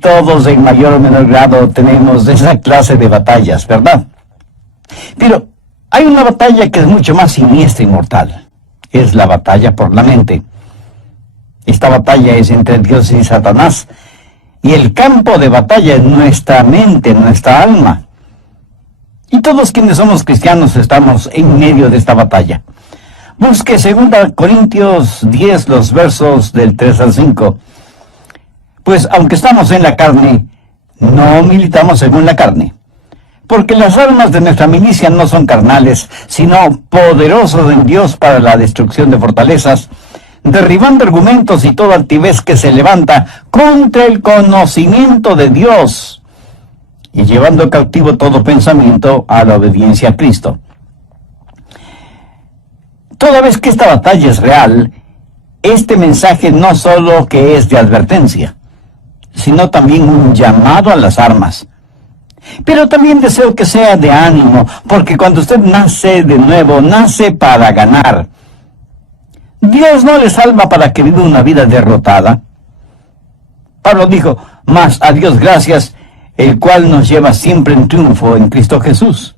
Todos en mayor o menor grado tenemos esa clase de batallas, ¿verdad? Pero hay una batalla que es mucho más siniestra y mortal. Es la batalla por la mente. Esta batalla es entre Dios y Satanás. Y el campo de batalla es nuestra mente, nuestra alma. Y todos quienes somos cristianos estamos en medio de esta batalla. Busque 2 Corintios 10, los versos del 3 al 5. Pues aunque estamos en la carne, no militamos según la carne. Porque las armas de nuestra milicia no son carnales, sino poderosos en Dios para la destrucción de fortalezas, derribando argumentos y toda altivez que se levanta contra el conocimiento de Dios, y llevando cautivo todo pensamiento a la obediencia a Cristo. Toda vez que esta batalla es real, este mensaje no solo que es de advertencia, sino también un llamado a las armas. Pero también deseo que sea de ánimo, porque cuando usted nace de nuevo, nace para ganar. Dios no le salva para que viva una vida derrotada. Pablo dijo, mas a Dios gracias, el cual nos lleva siempre en triunfo en Cristo Jesús.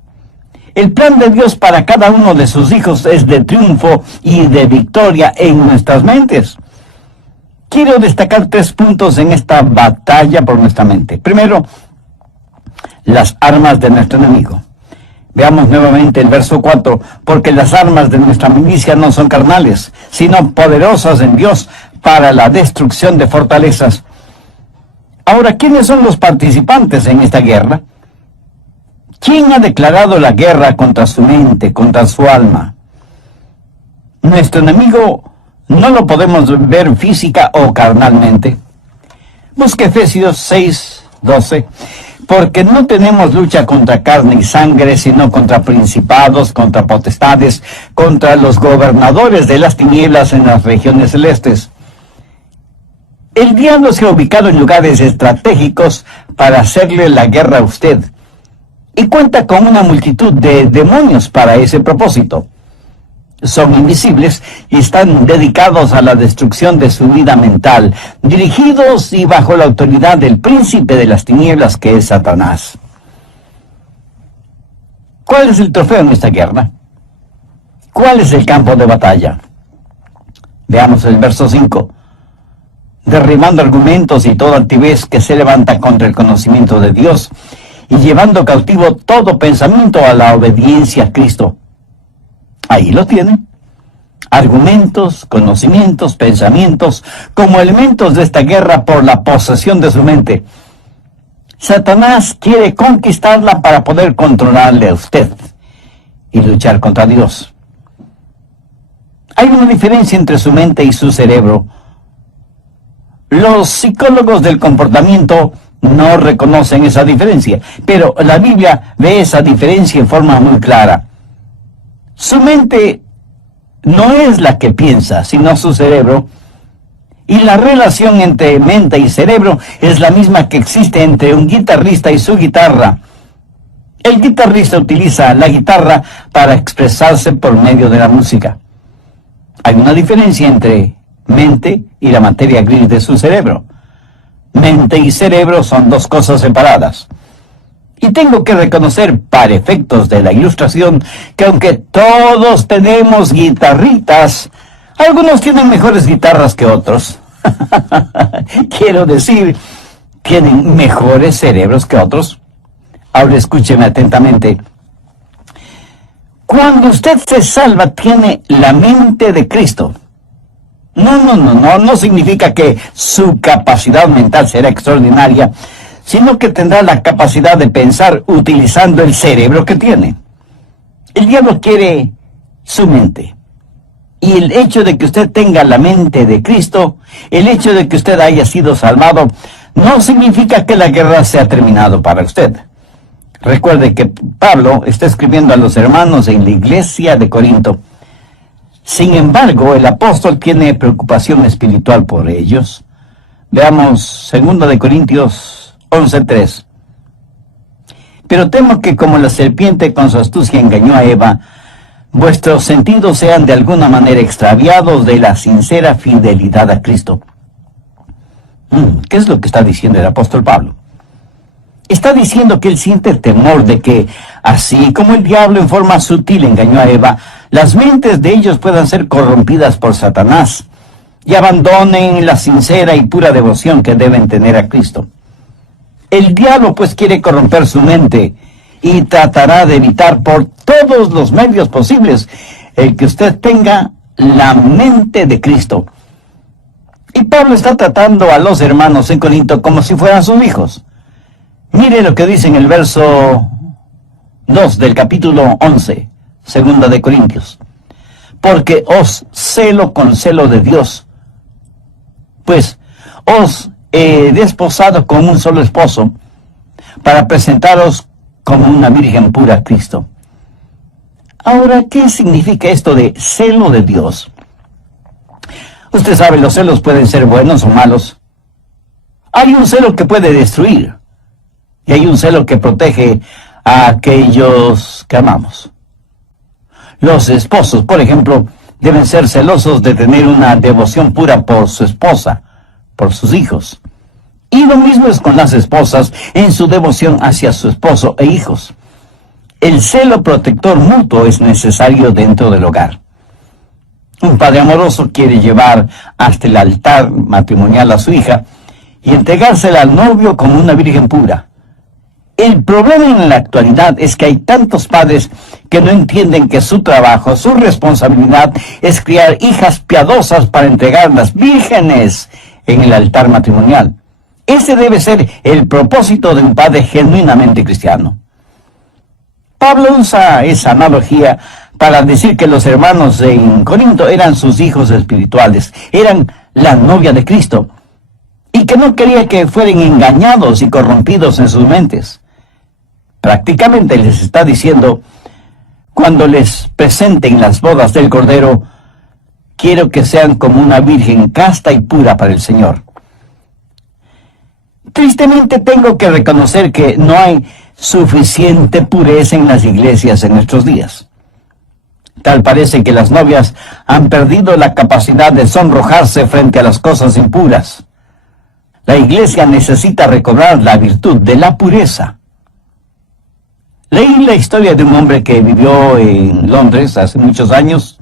El plan de Dios para cada uno de sus hijos es de triunfo y de victoria en nuestras mentes. Quiero destacar 3 puntos en esta batalla por nuestra mente. Primero, las armas de nuestro enemigo. Veamos nuevamente el verso 4. Porque las armas de nuestra milicia no son carnales, sino poderosas en Dios para la destrucción de fortalezas. Ahora, ¿quiénes son los participantes en esta guerra? ¿Quién ha declarado la guerra contra su mente, contra su alma? Nuestro enemigo no lo podemos ver física o carnalmente. Busque Efesios 6:12. Porque no tenemos lucha contra carne y sangre, sino contra principados, contra potestades, contra los gobernadores de las tinieblas en las regiones celestes. El diablo se ha ubicado en lugares estratégicos para hacerle la guerra a usted. Y cuenta con una multitud de demonios para ese propósito. Son invisibles y están dedicados a la destrucción de su vida mental, dirigidos y bajo la autoridad del príncipe de las tinieblas que es Satanás. ¿Cuál es el trofeo en esta guerra? ¿Cuál es el campo de batalla? Veamos el verso 5. Derribando argumentos y toda altivez que se levanta contra el conocimiento de Dios, y llevando cautivo todo pensamiento a la obediencia a Cristo. Ahí lo tienen. Argumentos, conocimientos, pensamientos, como elementos de esta guerra por la posesión de su mente. Satanás quiere conquistarla para poder controlarle a usted y luchar contra Dios. Hay una diferencia entre su mente y su cerebro. Los psicólogos del comportamiento no reconocen esa diferencia, pero la Biblia ve esa diferencia en forma muy clara. Su mente no es la que piensa, sino su cerebro. Y la relación entre mente y cerebro es la misma que existe entre un guitarrista y su guitarra. El guitarrista utiliza la guitarra para expresarse por medio de la música. Hay una diferencia entre mente y la materia gris de su cerebro. Mente y cerebro son 2 cosas separadas. Y tengo que reconocer, para efectos de la ilustración, que aunque todos tenemos guitarritas, algunos tienen mejores guitarras que otros. Quiero decir, tienen mejores cerebros que otros. Ahora escúcheme atentamente. Cuando usted se salva, tiene la mente de Cristo. No significa que su capacidad mental será extraordinaria, sino que tendrá la capacidad de pensar utilizando el cerebro que tiene. El diablo quiere su mente. Y el hecho de que usted tenga la mente de Cristo, el hecho de que usted haya sido salvado, no significa que la guerra se ha terminado para usted. Recuerde que Pablo está escribiendo a los hermanos en la iglesia de Corinto. Sin embargo, el apóstol tiene preocupación espiritual por ellos. Veamos 2 Corintios 11:3. Pero temo que como la serpiente con su astucia engañó a Eva, vuestros sentidos sean de alguna manera extraviados de la sincera fidelidad a Cristo. ¿Qué es lo que está diciendo el apóstol Pablo? Está diciendo que él siente temor de que, así como el diablo en forma sutil engañó a Eva, las mentes de ellos puedan ser corrompidas por Satanás y abandonen la sincera y pura devoción que deben tener a Cristo. El diablo pues quiere corromper su mente y tratará de evitar por todos los medios posibles el que usted tenga la mente de Cristo. Y Pablo está tratando a los hermanos en Corinto como si fueran sus hijos. Mire lo que dice en el verso 2 del capítulo 11, segunda de Corintios. Porque os celo con celo de Dios, pues os he desposado con un solo esposo, para presentaros como una virgen pura a Cristo. Ahora, ¿qué significa esto de celo de Dios? Usted sabe, los celos pueden ser buenos o malos. Hay un celo que puede destruir, y hay un celo que protege a aquellos que amamos. Los esposos, por ejemplo, deben ser celosos de tener una devoción pura por su esposa, por sus hijos. Y lo mismo es con las esposas en su devoción hacia su esposo e hijos. El celo protector mutuo es necesario dentro del hogar. Un padre amoroso quiere llevar hasta el altar matrimonial a su hija y entregársela al novio como una virgen pura. El problema en la actualidad es que hay tantos padres que no entienden que su trabajo, su responsabilidad es criar hijas piadosas para entregarlas vírgenes en el altar matrimonial. Ese debe ser el propósito de un padre genuinamente cristiano. Pablo usa esa analogía para decir que los hermanos en Corinto eran sus hijos espirituales, eran la novia de Cristo, y que no quería que fueran engañados y corrompidos en sus mentes. Prácticamente les está diciendo, cuando les presenten las bodas del Cordero, quiero que sean como una virgen casta y pura para el Señor. Tristemente tengo que reconocer que no hay suficiente pureza en las iglesias en nuestros días. Tal parece que las novias han perdido la capacidad de sonrojarse frente a las cosas impuras. La iglesia necesita recobrar la virtud de la pureza. Leí la historia de un hombre que vivió en Londres hace muchos años.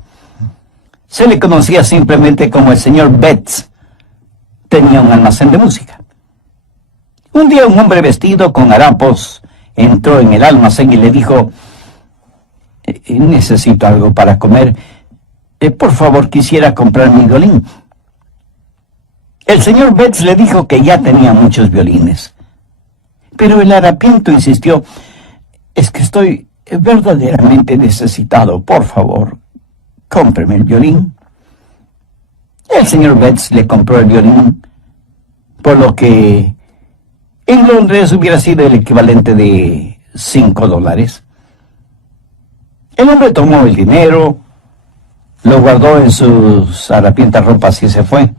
Se le conocía simplemente como el señor Betts. Tenía un almacén de música. Un día un hombre vestido con harapos entró en el almacén y le dijo, necesito algo para comer. Por favor, quisiera comprar mi violín. El señor Betts le dijo que ya tenía muchos violines. Pero el harapiento insistió, es que estoy verdaderamente necesitado. Por favor, cómpreme el violín. El señor Betts le compró el violín, por lo que en Londres hubiera sido el equivalente de $5. El hombre tomó el dinero, lo guardó en sus harapientas ropas y se fue.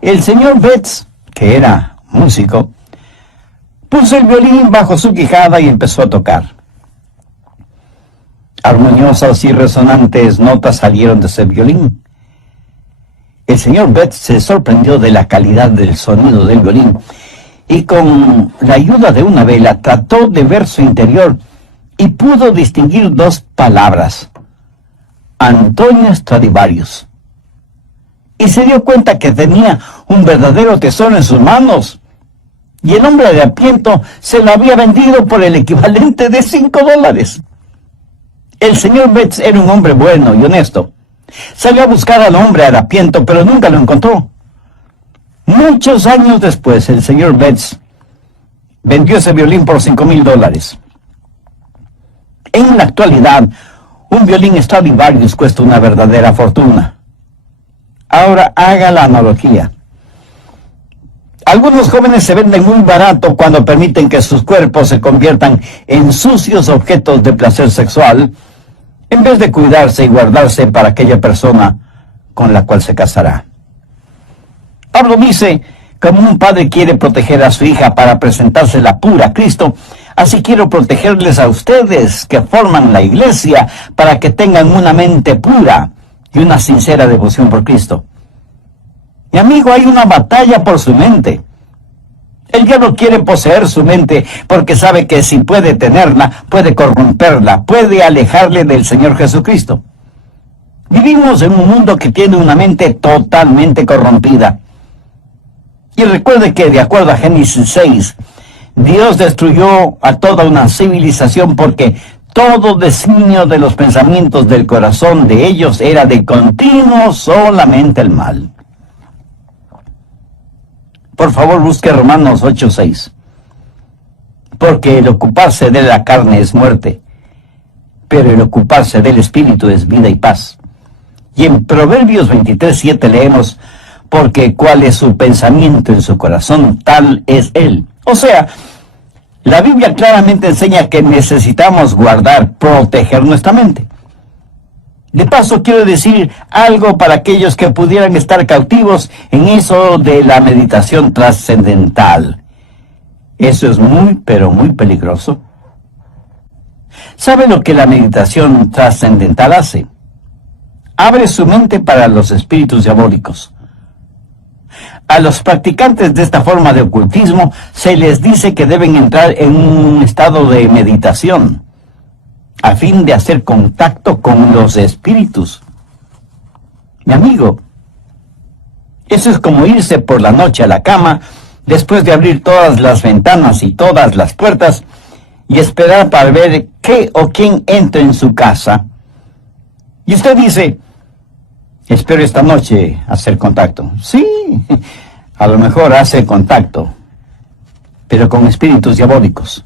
El señor Betts, que era músico, puso el violín bajo su quijada y empezó a tocar. Armoniosas y resonantes notas salieron de ese violín. El señor Betts se sorprendió de la calidad del sonido del violín y con la ayuda de una vela trató de ver su interior y pudo distinguir dos palabras: Antonio Stradivarius. Y se dio cuenta que tenía un verdadero tesoro en sus manos. Y el hombre de harapiento se lo había vendido por el equivalente de $5. El señor Betts era un hombre bueno y honesto. Salió a buscar al hombre harapiento, pero nunca lo encontró. Muchos años después, el señor Betts vendió ese violín por $5,000. En la actualidad, un violín Stradivarius cuesta una verdadera fortuna. Ahora haga la analogía. Algunos jóvenes se venden muy barato cuando permiten que sus cuerpos se conviertan en sucios objetos de placer sexual, en vez de cuidarse y guardarse para aquella persona con la cual se casará. Pablo dice, como un padre quiere proteger a su hija para presentársela pura a Cristo, así quiero protegerles a ustedes que forman la iglesia para que tengan una mente pura y una sincera devoción por Cristo. Mi amigo, hay una batalla por su mente. El diablo quiere poseer su mente porque sabe que si puede tenerla, puede corromperla, puede alejarle del Señor Jesucristo. Vivimos en un mundo que tiene una mente totalmente corrompida. Y recuerde que, de acuerdo a Génesis 6, Dios destruyó a toda una civilización porque todo designio de los pensamientos del corazón de ellos era de continuo solamente el mal. Por favor, busque Romanos 8:6. Porque el ocuparse de la carne es muerte, pero el ocuparse del Espíritu es vida y paz. Y en Proverbios 23:7 leemos, porque cuál es su pensamiento en su corazón, tal es él. O sea, la Biblia claramente enseña que necesitamos guardar, proteger nuestra mente. De paso, quiero decir algo para aquellos que pudieran estar cautivos en eso de la meditación trascendental. Eso es muy, pero muy peligroso. ¿Sabe lo que la meditación trascendental hace? Abre su mente para los espíritus diabólicos. A los practicantes de esta forma de ocultismo se les dice que deben entrar en un estado de meditación a fin de hacer contacto con los espíritus. Mi amigo, eso es como irse por la noche a la cama después de abrir todas las ventanas y todas las puertas y esperar para ver qué o quién entra en su casa. Y usted dice, espero esta noche hacer contacto. Sí, a lo mejor hace contacto, pero con espíritus diabólicos.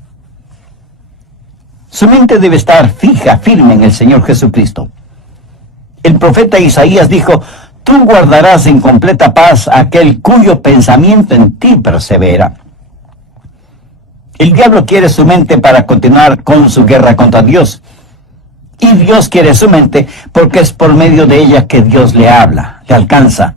Su mente debe estar fija, firme en el Señor Jesucristo. El profeta Isaías dijo, tú guardarás en completa paz a aquel cuyo pensamiento en ti persevera. El diablo quiere su mente para continuar con su guerra contra Dios. Y Dios quiere su mente porque es por medio de ella que Dios le habla, le alcanza.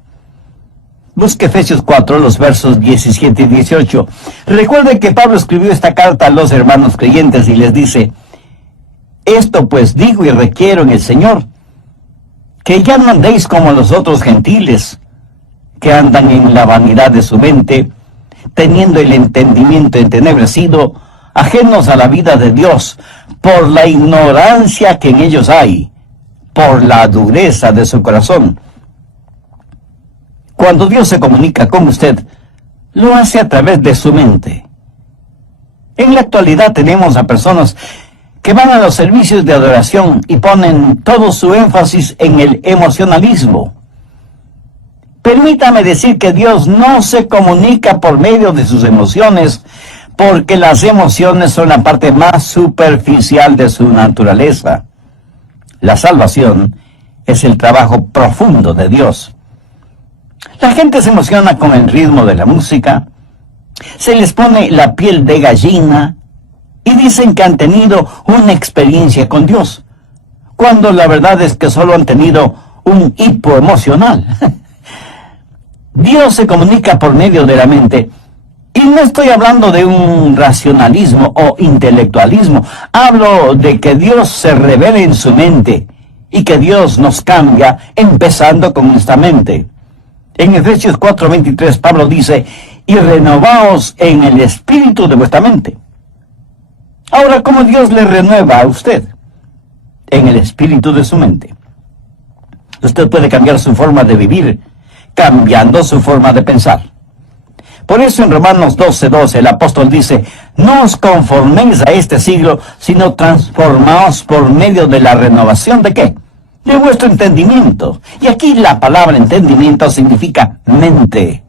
Busque Efesios 4, los versos 17 y 18. Recuerde que Pablo escribió esta carta a los hermanos creyentes y les dice, esto pues digo y requiero en el Señor, que ya no andéis como los otros gentiles, que andan en la vanidad de su mente, teniendo el entendimiento entenebrecido, ajenos a la vida de Dios, por la ignorancia que en ellos hay, por la dureza de su corazón. Cuando Dios se comunica con usted, lo hace a través de su mente. En la actualidad tenemos a personas que van a los servicios de adoración y ponen todo su énfasis en el emocionalismo. Permítame decir que Dios no se comunica por medio de sus emociones, porque las emociones son la parte más superficial de su naturaleza. La salvación es el trabajo profundo de Dios. La gente se emociona con el ritmo de la música, se les pone la piel de gallina y dicen que han tenido una experiencia con Dios, cuando la verdad es que solo han tenido un hipo emocional. Dios se comunica por medio de la mente, y no estoy hablando de un racionalismo o intelectualismo, hablo de que Dios se revela en su mente, y que Dios nos cambia empezando con nuestra mente. En Efesios 4:23 Pablo dice, y renovaos en el espíritu de vuestra mente. Ahora, ¿cómo Dios le renueva a usted? En el espíritu de su mente. Usted puede cambiar su forma de vivir, cambiando su forma de pensar. Por eso en Romanos 12:12 el apóstol dice, no os conforméis a este siglo, sino transformaos por medio de la renovación ¿de qué? De vuestro entendimiento. Y aquí la palabra entendimiento significa mente.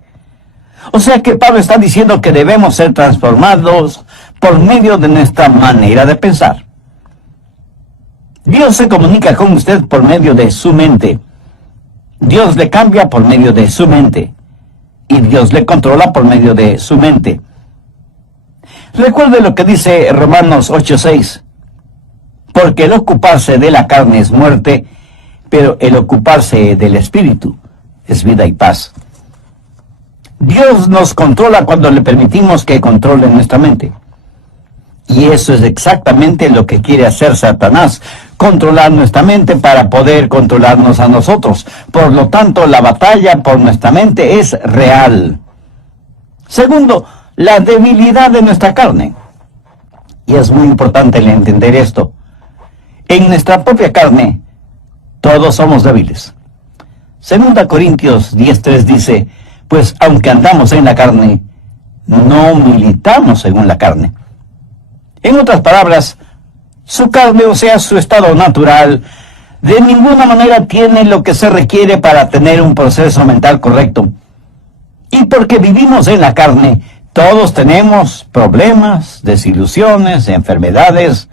O sea que Pablo está diciendo que debemos ser transformados por medio de nuestra manera de pensar. Dios se comunica con usted por medio de su mente. Dios le cambia por medio de su mente. Y Dios le controla por medio de su mente. Recuerde lo que dice Romanos 8:6. Porque el ocuparse de la carne es muerte, pero el ocuparse del espíritu es vida y paz. Dios nos controla cuando le permitimos que controle nuestra mente. Y eso es exactamente lo que quiere hacer Satanás, controlar nuestra mente para poder controlarnos a nosotros. Por lo tanto, la batalla por nuestra mente es real. Segundo, la debilidad de nuestra carne. Y es muy importante el entender esto. En nuestra propia carne, todos somos débiles. 2 Corintios 10:3 dice, pues aunque andamos en la carne, no militamos según la carne. En otras palabras, su carne, o sea, su estado natural, de ninguna manera tiene lo que se requiere para tener un proceso mental correcto. Y porque vivimos en la carne, todos tenemos problemas, desilusiones, enfermedades.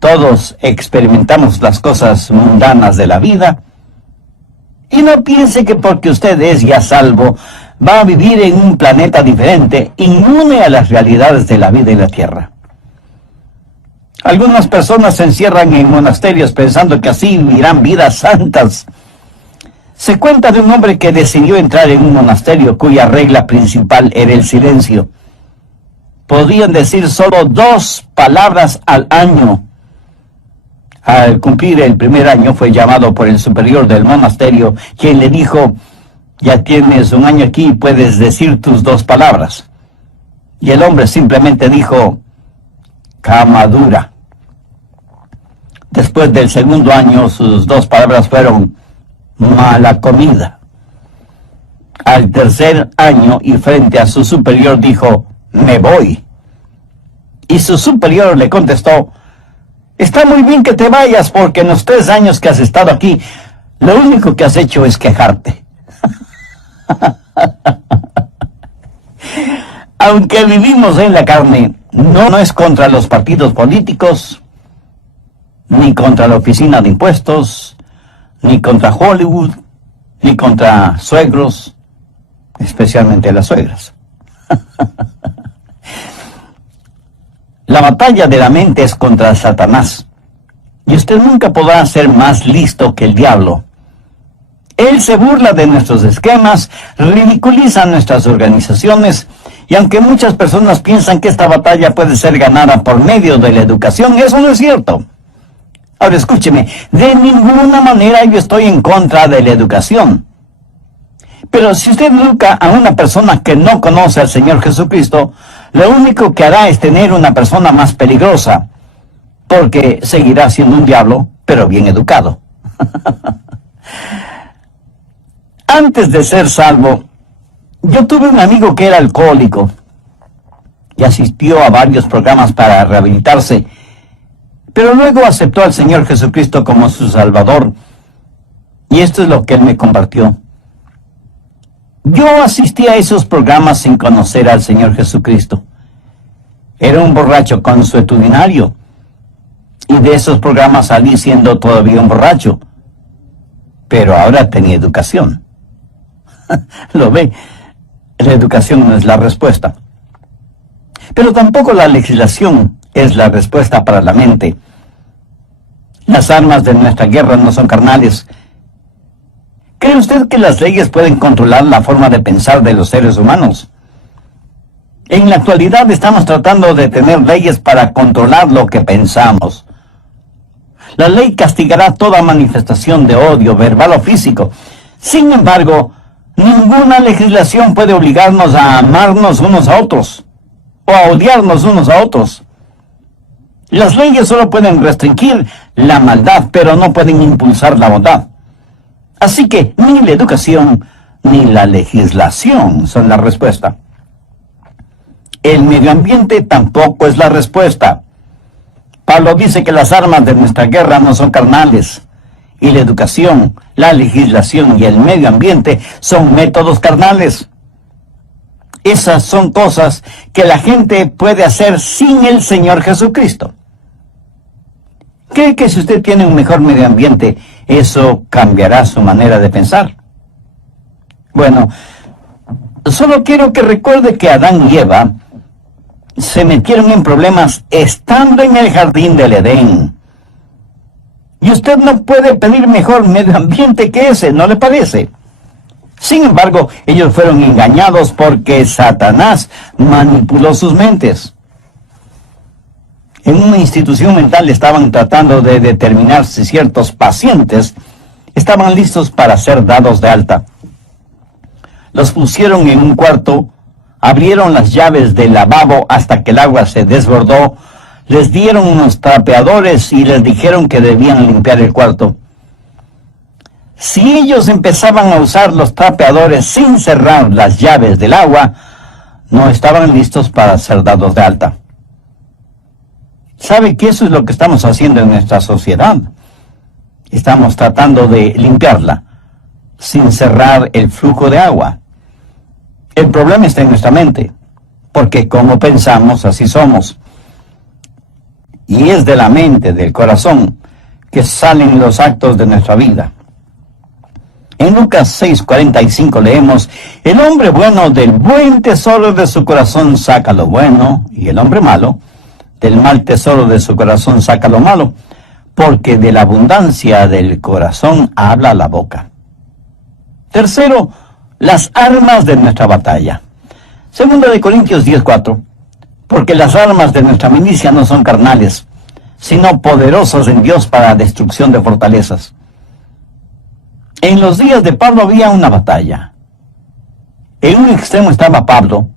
Todos experimentamos las cosas mundanas de la vida. Y no piense que porque usted es ya salvo, va a vivir en un planeta diferente, inmune a las realidades de la vida en la tierra. Algunas personas se encierran en monasterios pensando que así vivirán vidas santas. Se cuenta de un hombre que decidió entrar en un monasterio cuya regla principal era el silencio. Podían decir solo 2 palabras al año. Al cumplir el primer año fue llamado por el superior del monasterio, quien le dijo, ya tienes un año aquí y puedes decir tus 2 palabras. Y el hombre simplemente dijo, cama dura. Después del segundo año, sus 2 palabras fueron, mala comida. Al tercer año y frente a su superior dijo, me voy. Y su superior le contestó, está muy bien que te vayas porque en los 3 años que has estado aquí, lo único que has hecho es quejarte. Aunque vivimos en la carne, no es contra los partidos políticos, ni contra la oficina de impuestos, ni contra Hollywood, ni contra suegros, especialmente las suegras. La batalla de la mente es contra Satanás, y usted nunca podrá ser más listo que el diablo. Él se burla de nuestros esquemas, ridiculiza nuestras organizaciones, y aunque muchas personas piensan que esta batalla puede ser ganada por medio de la educación, eso no es cierto. Ahora escúcheme, de ninguna manera yo estoy en contra de la educación. Pero si usted educa a una persona que no conoce al Señor Jesucristo, lo único que hará es tener una persona más peligrosa, porque seguirá siendo un diablo, pero bien educado. Antes de ser salvo, yo tuve un amigo que era alcohólico y asistió a varios programas para rehabilitarse, pero luego aceptó al Señor Jesucristo como su Salvador, y esto es lo que él me compartió. Yo asistí a esos programas sin conocer al Señor Jesucristo. Era un borracho consuetudinario, y de esos programas salí siendo todavía un borracho, pero ahora tenía educación. ¿Lo ve? La educación no es la respuesta. Pero tampoco la legislación es la respuesta para la mente. Las armas de nuestra guerra no son carnales. ¿Cree usted que las leyes pueden controlar la forma de pensar de los seres humanos? En la actualidad estamos tratando de tener leyes para controlar lo que pensamos. La ley castigará toda manifestación de odio, verbal o físico. Sin embargo, ninguna legislación puede obligarnos a amarnos unos a otros o a odiarnos unos a otros. Las leyes solo pueden restringir la maldad, pero no pueden impulsar la bondad. Así que ni la educación ni la legislación son la respuesta. El medio ambiente tampoco es la respuesta. Pablo dice que las armas de nuestra guerra no son carnales, y la educación, la legislación y el medio ambiente son métodos carnales. Esas son cosas que la gente puede hacer sin el Señor Jesucristo. ¿Cree que si usted tiene un mejor medio ambiente, eso cambiará su manera de pensar? Bueno, solo quiero que recuerde que Adán y Eva se metieron en problemas estando en el jardín del Edén. Y usted no puede pedir mejor medio ambiente que ese, ¿no le parece? Sin embargo, ellos fueron engañados porque Satanás manipuló sus mentes. En una institución mental estaban tratando de determinar si ciertos pacientes estaban listos para ser dados de alta. Los pusieron en un cuarto abrieron las llaves del lavabo hasta que el agua se desbordó, les dieron unos trapeadores y les dijeron que debían limpiar el cuarto. Si ellos empezaban a usar los trapeadores sin cerrar las llaves del agua, no estaban listos para ser dados de alta. ¿Sabe que eso es lo que estamos haciendo en nuestra sociedad? Estamos tratando de limpiarla sin cerrar el flujo de agua. El problema está en nuestra mente, porque como pensamos, así somos. Y es de la mente, del corazón, que salen los actos de nuestra vida. En Lucas 6:45 leemos: el hombre bueno del buen tesoro de su corazón saca lo bueno, y el hombre malo del mal tesoro de su corazón saca lo malo, porque de la abundancia del corazón habla la boca. Tercero, las armas de nuestra batalla. Segunda de Corintios 10:4, porque las armas de nuestra milicia no son carnales, sino poderosas en Dios para la destrucción de fortalezas. En los días de Pablo había una batalla. En un extremo estaba Pablo,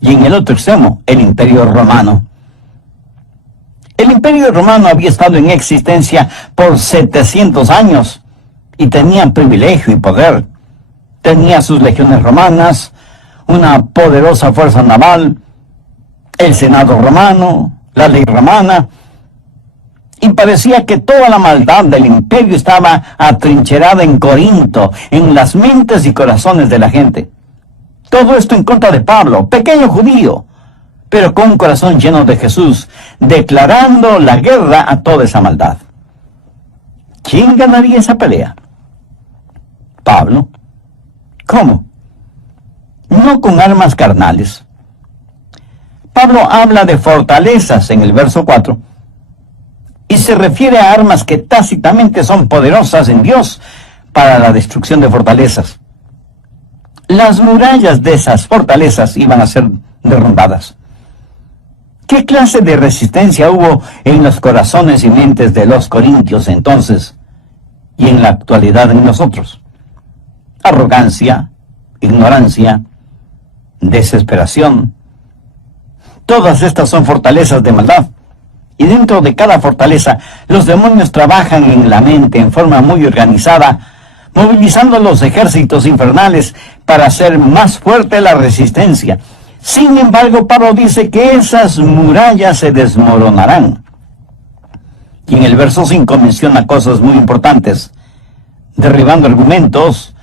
y en el otro extremo el Imperio Romano. El Imperio Romano había estado en existencia por 700 años, y tenía privilegio y poder. Tenía sus legiones romanas, una poderosa fuerza naval, el Senado romano, la ley romana, y parecía que toda la maldad del imperio estaba atrincherada en Corinto, en las mentes y corazones de la gente. Todo esto en contra de Pablo, pequeño judío, pero con un corazón lleno de Jesús, declarando la guerra a toda esa maldad. ¿Quién ganaría esa pelea? Pablo. ¿Cómo? No con armas carnales. Pablo habla de fortalezas en el verso 4, y se refiere a armas que tácitamente son poderosas en Dios para la destrucción de fortalezas. Las murallas de esas fortalezas iban a ser derrumbadas. ¿Qué clase de resistencia hubo en los corazones y mentes de los corintios entonces y en la actualidad en nosotros? Arrogancia, ignorancia, desesperación. Todas estas son fortalezas de maldad. Y dentro de cada fortaleza, los demonios trabajan en la mente en forma muy organizada, movilizando los ejércitos infernales para hacer más fuerte la resistencia. Sin embargo, Pablo dice que esas murallas se desmoronarán. Y en el verso 5 menciona cosas muy importantes: derribando argumentos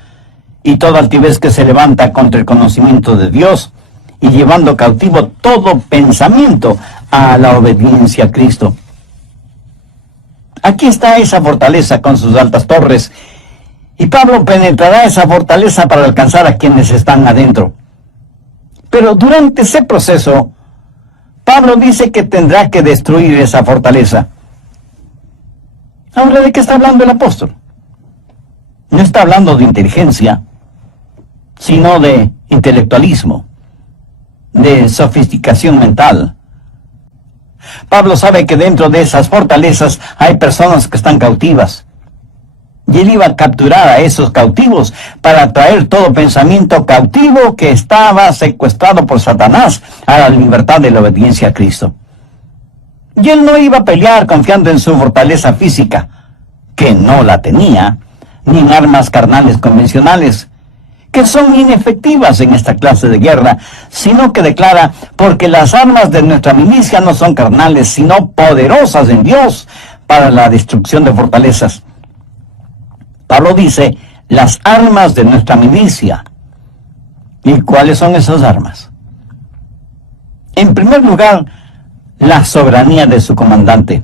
y toda altivez que se levanta contra el conocimiento de Dios, y llevando cautivo todo pensamiento a la obediencia a Cristo. Aquí está esa fortaleza con sus altas torres, y Pablo penetrará esa fortaleza para alcanzar a quienes están adentro. Pero durante ese proceso, Pablo dice que tendrá que destruir esa fortaleza. Ahora, ¿de qué está hablando el apóstol? No está hablando de inteligencia, sino de intelectualismo, de sofisticación mental. Pablo sabe que dentro de esas fortalezas hay personas que están cautivas, y él iba a capturar a esos cautivos para traer todo pensamiento cautivo que estaba secuestrado por Satanás a la libertad de la obediencia a Cristo. Y él no iba a pelear confiando en su fortaleza física, que no la tenía, ni en armas carnales convencionales, que son inefectivas en esta clase de guerra, sino que declara: porque las armas de nuestra milicia no son carnales, sino poderosas en Dios para la destrucción de fortalezas. Pablo dice: las armas de nuestra milicia. ¿Y cuáles son esas armas? En primer lugar, la soberanía de su comandante.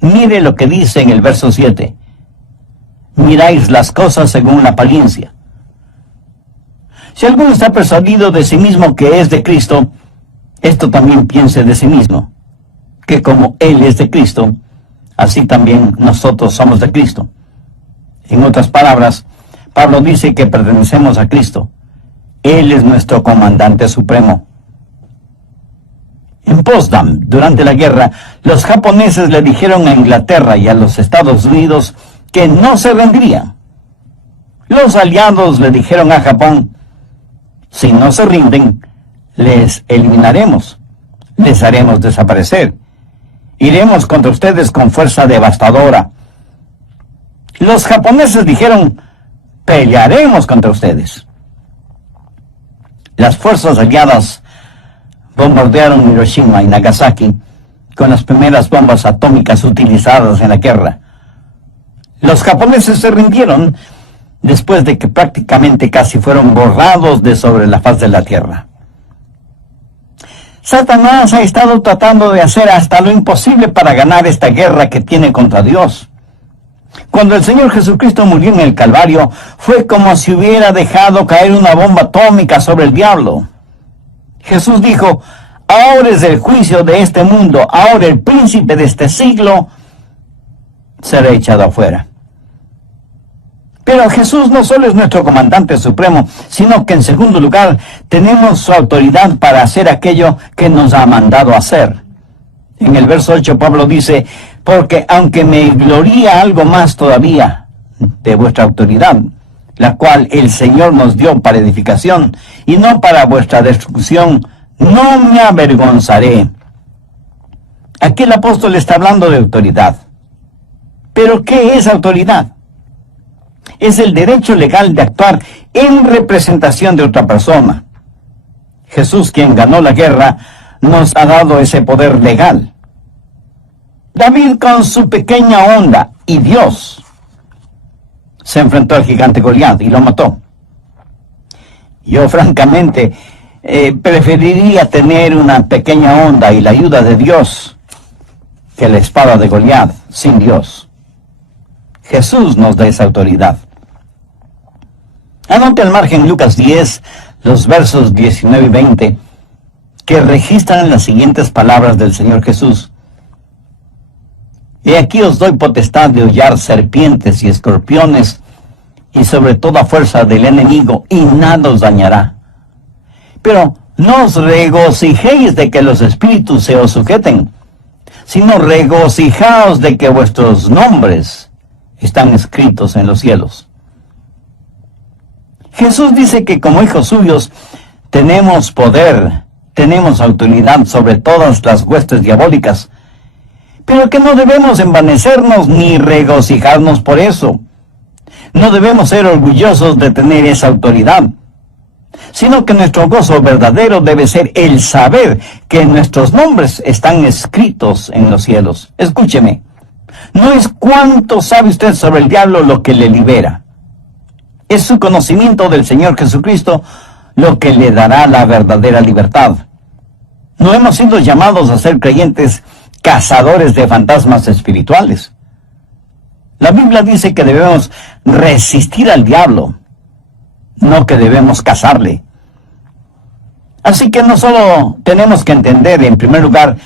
Mire lo que dice en el verso 7. Miráis las cosas según la apariencia. Si alguno está persuadido de sí mismo que es de Cristo, esto también piense de sí mismo, que como Él es de Cristo, así también nosotros somos de Cristo. En otras palabras, Pablo dice que pertenecemos a Cristo. Él es nuestro comandante supremo. En Potsdam, durante la guerra, los japoneses le dijeron a Inglaterra y a los Estados Unidos que no se rendirían. Los aliados le dijeron a Japón: si no se rinden, les eliminaremos, les haremos desaparecer. Iremos contra ustedes con fuerza devastadora. Los japoneses dijeron, pelearemos contra ustedes. Las fuerzas aliadas bombardearon Hiroshima y Nagasaki con las primeras bombas atómicas utilizadas en la guerra. Los japoneses se rindieron después de que prácticamente casi fueron borrados de sobre la faz de la tierra. Satanás ha estado tratando de hacer hasta lo imposible para ganar esta guerra que tiene contra Dios. Cuando el Señor Jesucristo murió en el Calvario, fue como si hubiera dejado caer una bomba atómica sobre el diablo. Jesús dijo, ahora es el juicio de este mundo, ahora el príncipe de este siglo será echado afuera. Pero Jesús no solo es nuestro comandante supremo, sino que en segundo lugar tenemos su autoridad para hacer aquello que nos ha mandado hacer. En el verso 8 Pablo dice, porque aunque me gloría algo más todavía de vuestra autoridad, la cual el Señor nos dio para edificación y no para vuestra destrucción, no me avergonzaré. Aquí el apóstol está hablando de autoridad. ¿Pero qué es autoridad? Es el derecho legal de actuar en representación de otra persona. Jesús, quien ganó la guerra, nos ha dado ese poder legal. David con su pequeña onda y Dios se enfrentó al gigante Goliat y lo mató. Yo francamente preferiría tener una pequeña onda y la ayuda de Dios que la espada de Goliat sin Dios. Jesús nos da esa autoridad. Anote al margen Lucas 10, los versos 19 y 20, que registran las siguientes palabras del Señor Jesús. He aquí os doy potestad de hollar serpientes y escorpiones, y sobre toda fuerza del enemigo, y nada os dañará. Pero no os regocijéis de que los espíritus se os sujeten, sino regocijaos de que vuestros nombres están escritos en los cielos. Jesús dice que como hijos suyos tenemos poder, tenemos autoridad sobre todas las huestes diabólicas, pero que no debemos envanecernos ni regocijarnos por eso. No debemos ser orgullosos de tener esa autoridad, sino que nuestro gozo verdadero debe ser el saber que nuestros nombres están escritos en los cielos. Escúcheme, no es cuánto sabe usted sobre el diablo lo que le libera. Es su conocimiento del Señor Jesucristo lo que le dará la verdadera libertad. No hemos sido llamados a ser creyentes cazadores de fantasmas espirituales. La Biblia dice que debemos resistir al diablo, no que debemos cazarle. Así que no solo tenemos que entender, en primer lugar,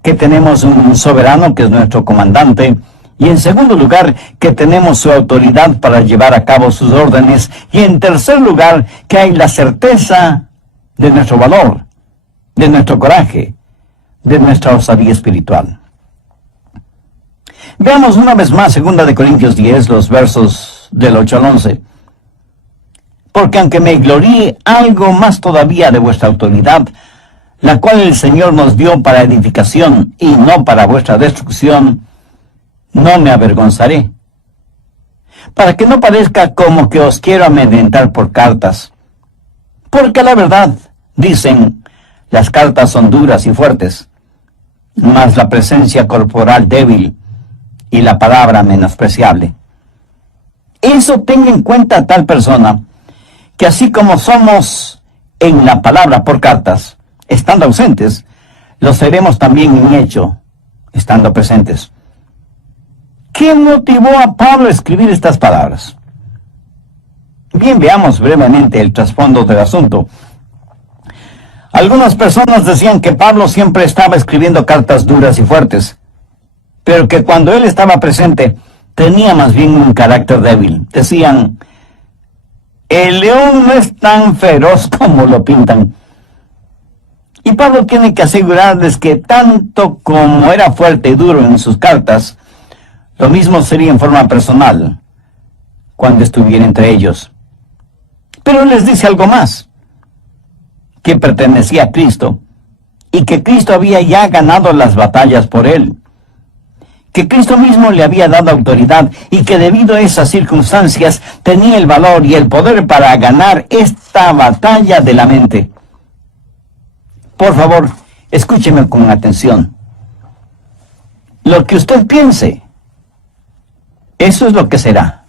que tenemos un soberano que es nuestro comandante, y en segundo lugar, que tenemos su autoridad para llevar a cabo sus órdenes, y en tercer lugar, que hay la certeza de nuestro valor, de nuestro coraje, de nuestra osadía espiritual. Veamos una vez más 2 Corintios 10, los versos del 8 al 11. Porque aunque me gloríe algo más todavía de vuestra autoridad, la cual el Señor nos dio para edificación y no para vuestra destrucción, no me avergonzaré, para que no parezca como que os quiero amedrentar por cartas. Porque la verdad, dicen, las cartas son duras y fuertes, mas la presencia corporal débil y la palabra menospreciable. Eso tenga en cuenta tal persona, que así como somos en la palabra por cartas, estando ausentes, lo seremos también en hecho, estando presentes. ¿Qué motivó a Pablo a escribir estas palabras? Bien, veamos brevemente el trasfondo del asunto. Algunas personas decían que Pablo siempre estaba escribiendo cartas duras y fuertes, pero que cuando él estaba presente tenía más bien un carácter débil. Decían, el león no es tan feroz como lo pintan. Y Pablo tiene que asegurarles que tanto como era fuerte y duro en sus cartas, lo mismo sería en forma personal cuando estuviera entre ellos. Pero les dice algo más. que pertenecía a Cristo y que Cristo había ya ganado las batallas por él, que Cristo mismo le había dado autoridad y que debido a esas circunstancias tenía el valor y el poder para ganar esta batalla de la mente. Por favor, escúcheme con atención. Lo que usted piense, eso es lo que será.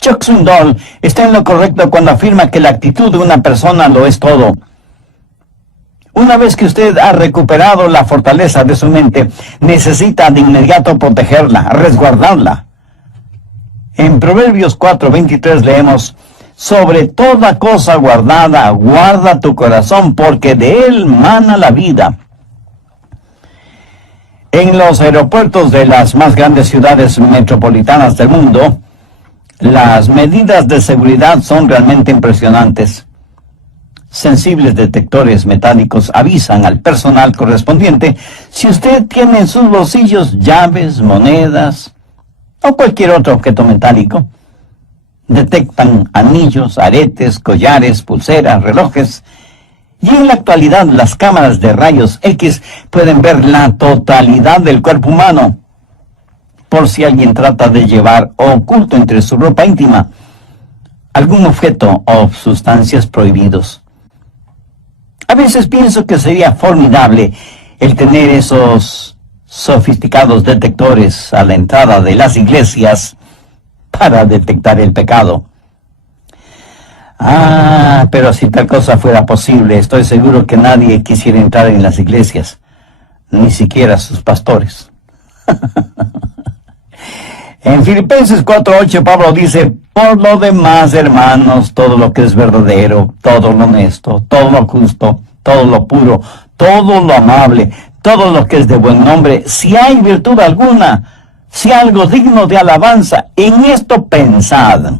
Chuck Swindoll está en lo correcto cuando afirma que la actitud de una persona lo es todo. Una vez que usted ha recuperado la fortaleza de su mente, necesita de inmediato protegerla, resguardarla. En Proverbios 4:23 leemos: sobre toda cosa guardada, guarda tu corazón, porque de él mana la vida. En los aeropuertos de las más grandes ciudades metropolitanas del mundo, las medidas de seguridad son realmente impresionantes. Sensibles detectores metálicos avisan al personal correspondiente si usted tiene en sus bolsillos llaves, monedas o cualquier otro objeto metálico. Detectan anillos, aretes, collares, pulseras, relojes. Y en la actualidad las cámaras de rayos X pueden ver la totalidad del cuerpo humano, por si alguien trata de llevar oculto entre su ropa íntima algún objeto o sustancias prohibidos. A veces pienso que sería formidable el tener esos sofisticados detectores a la entrada de las iglesias para detectar el pecado. Pero si tal cosa fuera posible, estoy seguro que nadie quisiera entrar en las iglesias, ni siquiera sus pastores. En Filipenses 4:8 Pablo dice: por lo demás, hermanos, todo lo que es verdadero, todo lo honesto, todo lo justo, todo lo puro, todo lo amable, todo lo que es de buen nombre, si hay virtud alguna, si algo digno de alabanza, en esto pensad.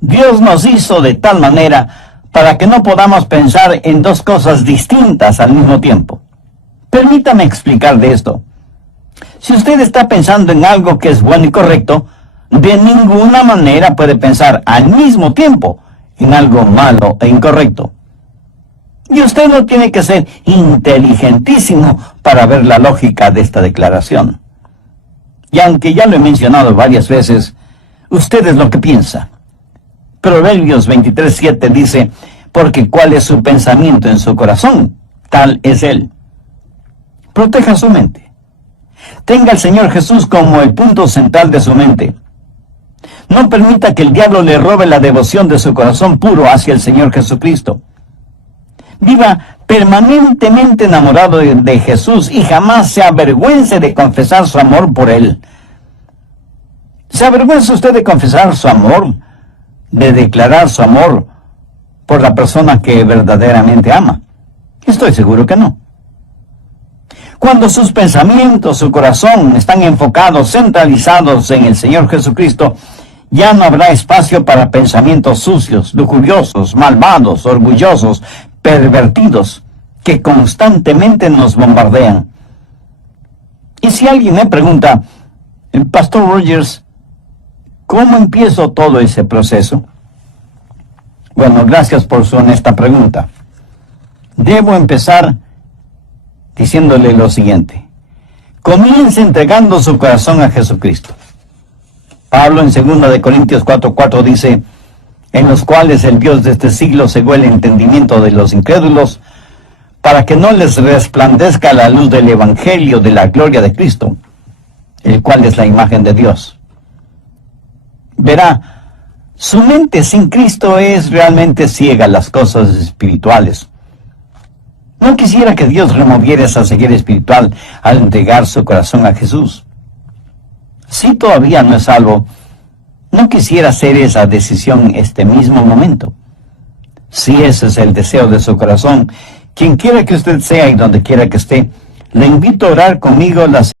Dios nos hizo de tal manera para que no podamos pensar en dos cosas distintas al mismo tiempo. Permítame explicar de esto. Si usted está pensando en algo que es bueno y correcto, de ninguna manera puede pensar al mismo tiempo en algo malo e incorrecto. Y usted no tiene que ser inteligentísimo para ver la lógica de esta declaración. Y aunque ya lo he mencionado varias veces, usted es lo que piensa. Proverbios 23:7 dice: porque cuál es su pensamiento en su corazón, tal es él. Proteja su mente. Tenga al Señor Jesús como el punto central de su mente. No permita que el diablo le robe la devoción de su corazón puro hacia el Señor Jesucristo. Viva permanentemente enamorado de Jesús y jamás se avergüence de confesar su amor por Él. ¿Se avergüenza usted de confesar su amor, de declarar su amor por la persona que verdaderamente ama? Estoy seguro que no. Cuando sus pensamientos, su corazón están enfocados, centralizados en el Señor Jesucristo, ya no habrá espacio para pensamientos sucios, lujuriosos, malvados, orgullosos, pervertidos, que constantemente nos bombardean. Y si alguien me pregunta: Pastor Rogers, ¿cómo empiezo todo ese proceso? Bueno, gracias por su honesta pregunta. Debo empezar diciéndole lo siguiente: comience entregando su corazón a Jesucristo. Pablo en 2 Corintios 4:4 dice: en los cuales el Dios de este siglo cegó el entendimiento de los incrédulos, para que no les resplandezca la luz del Evangelio de la gloria de Cristo, el cual es la imagen de Dios. Verá, su mente sin Cristo es realmente ciega a las cosas espirituales. No quisiera que Dios removiera esa ceguera espiritual al entregar su corazón a Jesús. Si todavía no es salvo, no quisiera hacer esa decisión este mismo momento. Si ese es el deseo de su corazón, quien quiera que usted sea y donde quiera que esté, le invito a orar conmigo las